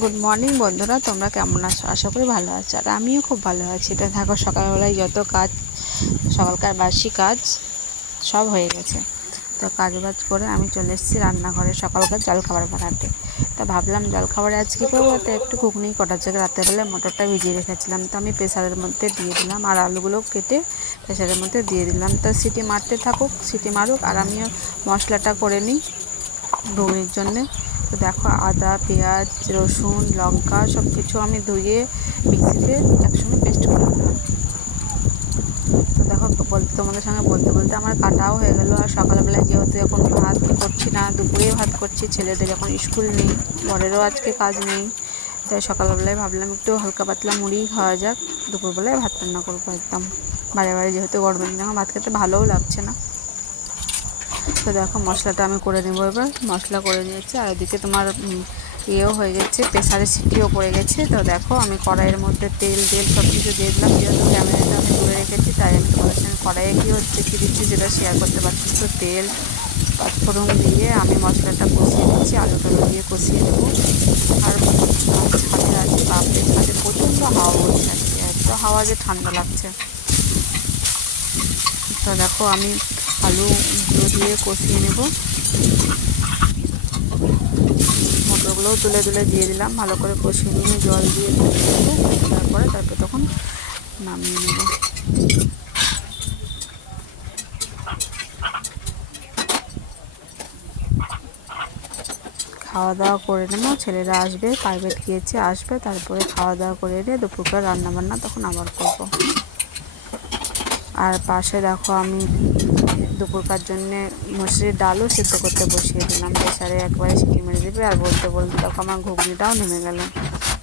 Good morning বন্ধুরা, তোমরা কেমন আছো? আশা করি ভালো আছো, আর আমিও খুব ভালো আছি। তো দেখো, সকালবেলায় যত কাজ, সকালকার বাসি কাজ সব হয়ে গেছে। তো কাজ বাজ করে আমি চলে এসেছি রান্নাঘরে সকালকার জলখাবার বানাতে। তা ভাবলাম জলখাবারে আজ কী করবো, তো একটু ঘুগনি কটার জায়গায় রাত্রেবেলায় মটরটা ভিজিয়ে রেখেছিলাম, তো আমি প্রেসারের মধ্যে দিয়ে দিলাম আর আলুগুলো কেটে প্রেসারের মধ্যে দিয়ে দিলাম। তো সিটি মারতে থাকুক, সিটি মারুক, আর আমিও মশলাটা করে নিই ঘুগনির জন্যে। তো দেখো, আদা, পেঁয়াজ, রসুন, লঙ্কা সব কিছু আমি ধুয়ে মিক্সিতে একসঙ্গে পেস্ট করে দিলাম। তো দেখো, তোমাদের সঙ্গে বলতে বলতে আমার কাটাও হয়ে গেল। আর সকালবেলায় যেহেতু এখন ভাত করছি না, দুপুরে ভাত করছি, ছেলেদের এখন স্কুল নেই, বরেরও আজকে কাজ নেই, তাই সকালবেলায় ভাবলাম একটু হালকা পাতলা মুড়ি খাওয়া যাক। দুপুরবেলায় ভাত রান্না করবো একদম বারে বারে, যেহেতু গরমের দিন এখন ভাত খেতে ভালোও লাগছে না। তো দেখো, মশলাটা আমি করে নেবো এবার। মশলা করে নিয়েছি, আর ওদিকে তোমার ইয়েও হয়ে গেছে, প্রেসারে সিটিও পড়ে গেছে। তো দেখো, আমি কড়াইয়ের মধ্যে তেল সব কিছু দিয়ে দিলাম। যেহেতু ক্যামেরাটা আমি দূরে রেখেছি, তাই আমি তোমাদের সঙ্গে কড়াইয়ে কী হচ্ছে কী দিচ্ছি সেটা শেয়ার করতে পারছি। তো তেল পাঁচফোড়ন দিয়ে আমি মশলাটা কষিয়ে নিচ্ছি, আলু টালু দিয়ে কষিয়ে নেবো। আর ছাদে আছি, বাপরে ছাদে প্রচণ্ড হাওয়া বলছে আজকে, এত হাওয়া যে ঠান্ডা লাগছে। তো দেখো, আমি আলুগুলো দিয়ে কষিয়ে নেব, মটরগুলোও তুলে দিয়ে দিলাম, ভালো করে কষিয়ে নিয়ে জল দিয়ে দেবো। তারপর তখন নামিয়ে নেব। খাওয়া দাওয়া করে নেব, ছেলেরা আসবে, প্রাইভেট গিয়েছে, আসবে, তারপরে খাওয়া দাওয়া করে নিয়ে দুপুরকার রান্নাবান্না তখন আবার করব। আর পাশে দেখো, আমি দুপুরকার জন্যে মসুরির ডালও সিদ্ধ করতে বসিয়ে দিলাম। প্রেসারে একবারে সিটি মেরে দেবে। আর বলতে বলতে দেখো আমার ঘুগনিটাও নেমে গেল।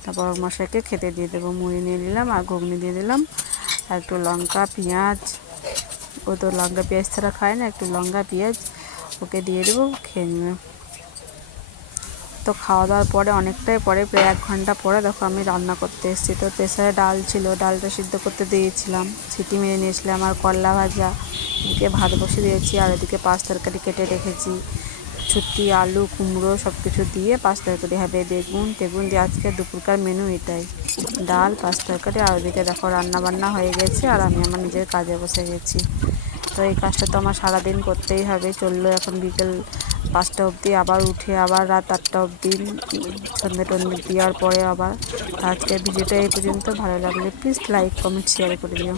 তারপর মশাইকে খেতে দিয়ে দেবো। মুড়ি নিয়ে নিলাম আর ঘুগনি দিয়ে দিলাম, আর একটু লঙ্কা পেঁয়াজ, ও তো লঙ্কা পেঁয়াজ ছাড়া খায় না, একটু লঙ্কা পেঁয়াজ ওকে দিয়ে দেবো, খেয়ে নেবে। তো খাওয়া দাওয়ার পরে অনেকটাই পরে, প্রায় 1 ঘন্টা পরে দেখো আমি রান্না করতে এসেছি। তো প্রেসারে ডাল ছিল, ডালটা সিদ্ধ করতে দিয়েছিলাম, সিটি মেরে নিয়েছিলাম। আর করলা ভাজা, এদিকে ভাত বসে দিয়েছি, আর এদিকে পাঁচ তরকারি কেটে রেখেছি, ছুটি, আলু, কুমড়ো সব কিছু দিয়ে পাঁচ তরকারি হবে, বেগুন দিয়ে আজকে দুপুরকার মেনু এটাই, ডাল, পাঁচ তরকারি। আর ওদিকে দেখো রান্না বান্না হয়ে গেছে, আর আমি আমার নিজের কাজে বসে গেছি। তো এই কাজটা তো আমার সারাদিন করতেই হবে। চললো এখন বিকেল 5টা অবধি, আবার উঠে আবার রাত 8টা অবধি সন্ধ্যে টন্ধে দেওয়ার পরে আবার। আজকের ভিডিওটা এই পর্যন্ত। ভালো লাগলে প্লিজ লাইক, কমেন্ট, শেয়ার করে দিও।